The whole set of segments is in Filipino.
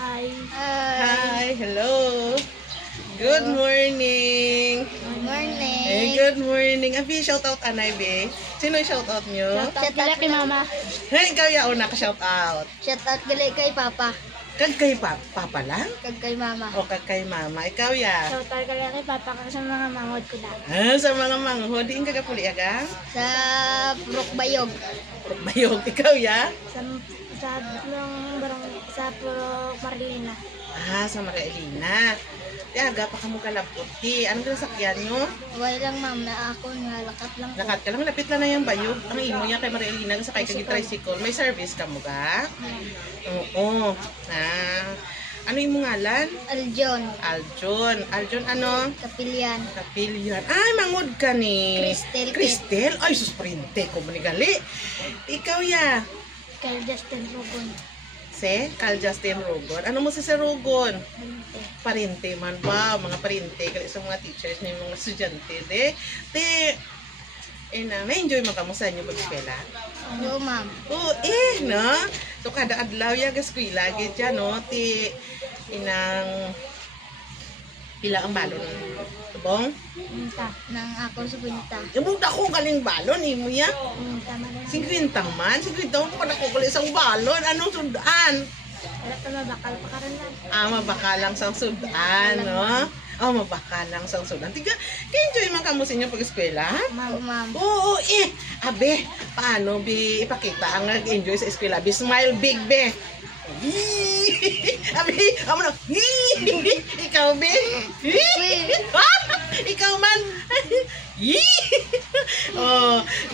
Hi. Hi, hello. Good morning. Good morning. Hey, good morning. Abi, shout out anay be. Sino yung shout out nyo? Shout out kay mama. Hey, ikaw yaon na ka shout out. Shout out kay papa. Kag kay papa lang? Kag kay mama. O kag kay mama? Ikaw ya? Shout out kay papa kasi sa mga mangod ko na. Sa mga manghod, diin ka kapuli agang? Sa Purok Bayog. Bayog, ikaw ya? Sa sa Purok Marilina. Sa Maria Elena. Aga pa ka mo kalabot. Anong kinasakyan nyo? Wala lang ma'am na ako nalakat lang. Lakat ka lang, lapit lang na yung bayog. Ang imo yan kay Maria Elena, sakay ka tricycle. May service ka mo ka? Oo. Ano yung ngalan? Aljon. Aljon ano? Kapilyan. Kapilyan. Ay, mangod ka ni. Cristel. Ay, susprinte ko manigali. Ikaw ya. Kay Justin Rogon. Carl Justin Rogon. Ano mo si Rogon? Balinte. Parinte man ba? Mga parinte. Kaya sa mga teachers ni mga estudyante. Na-enjoy mo ka mo sa inyo pag-eskwela? Oo ma'am. Oo, no? So, kada adlaw yung eskwela, gitya, no? Inang pila ang balon. Tubong? Minta. Nang ako sa Bunta. Yung buta ko galing balon, imo ya? Minta man. 50 man? 50 man pa na ko galing isang balon. Anong sundaan? Wala ka mabakal pa karon lang. Mabakalang sang sundaan, no? Mabakalang sang sundaan. Tiga, ka-enjoy man ka mo sa inyo pag-eskwela? Ma'am. Oo, abe, paano bi ipakita ang nag-enjoy sa eskwela? Bi smile big, be. Abi, amo na. Ikaw, be. Ikaw man.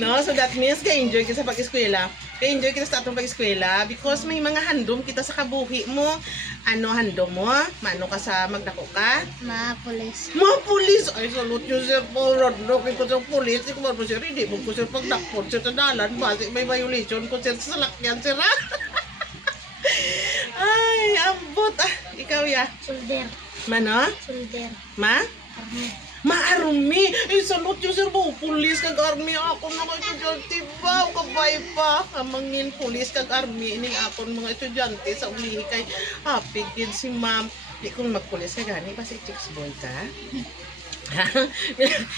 No, so that means ka-enjoy ka sa pag-eskwela. Ka-enjoy kita sa atong pag-eskwela because may mga handom kita sa kabuhi mo. Ano handom mo? Mano ka sa magdako ka? Pulis. Mga pulis! Ay, salute nyo sir po. Rodlock ko sa pulis. Ikaw ba sir? Hindi mo ko sir pagdakpon sa tadalan. Basi may violation ko sir sa salakyan sir ha? Ay, ambot. Ikaw ya? Solder. Mano? Solder. Army. Maarumi! Salute nyo sir po. Pulis kag army. Ako na kayo estudyante ba? Kabay pa. Amangin pulis kag army. Ining akon mga estudyante sa ulihi kay happy kid si ma'am. Di kung magpulis ka gani. Basi chicks boy ka.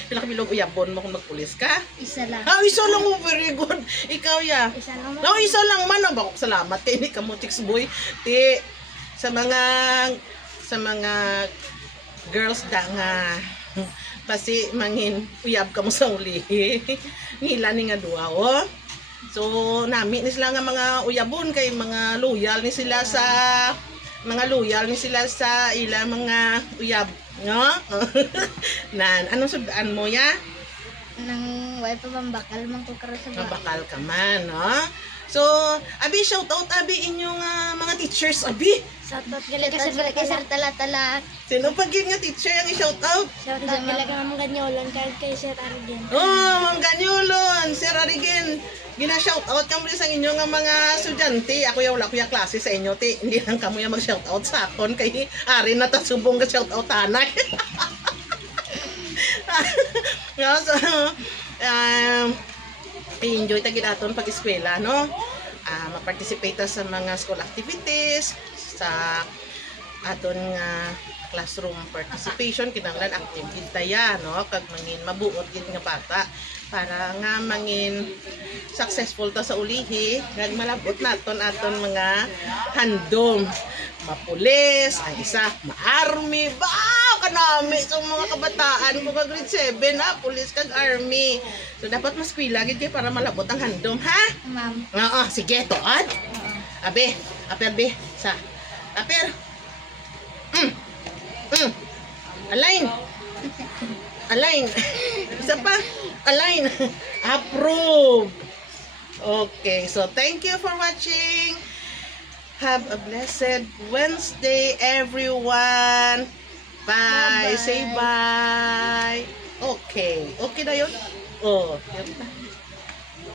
Pila kabilog uyabon mo kung magpulis ka? Isa lang. Isa lang mo. Very good. Ikaw ya? Isa lang. No, isa lang man. Bakok salamat kay ni kamo chicks boy. Sa mga girls da nga pasi mangin uyab ka mo sa uli. Nila ni nga duwa, So, nami ni sila nga mga uyabon kay mga loyal ni sila sa ila mga uyab, no? Anong sudaan mo ya? Nang way pa mambakal man ko karo sa Mabakal ka man, no? So, abi shout out abi inyong mga teachers abi. Shout out kay Sir Tala. Sino pag nga teacher ang i-shout out? Shout out kay Ma'am Ganyolan kay Sir Arden. Ma'am Ganyulon, Sir Arigen. Gina-shout out kamo sa inyo nga mga estudyante. Ako ya wala ko ya klase sa inyo, Hindi lang kamo ya mag-shout out sa akon kay ari na ta subong ga shout out tanay. So, enjoy ta gid aton pag-eskwela, no? Ma-participate sa mga school activities, sa aton nga classroom participation, kinahanglan active gid taya, no? Kag mangin mabuot gid nga bata para nga mangin successful ta sa ulihi, kag malabot naton aton mga handom. Mapulis, ang isa, ma-army, kanami sa mga kabataan ko kag grade 7 pulis kag army. So dapat mas kwilagid kay para malabot ang handom, ha? Ma'am. Oo, sige, tuod. Aper, sa. Aper. Align. Isa pa. Align. Approve. Okay, so thank you for watching. Have a blessed Wednesday, everyone. Bye. Bye-bye. Say bye. Okay. Okay na yun? Yun na.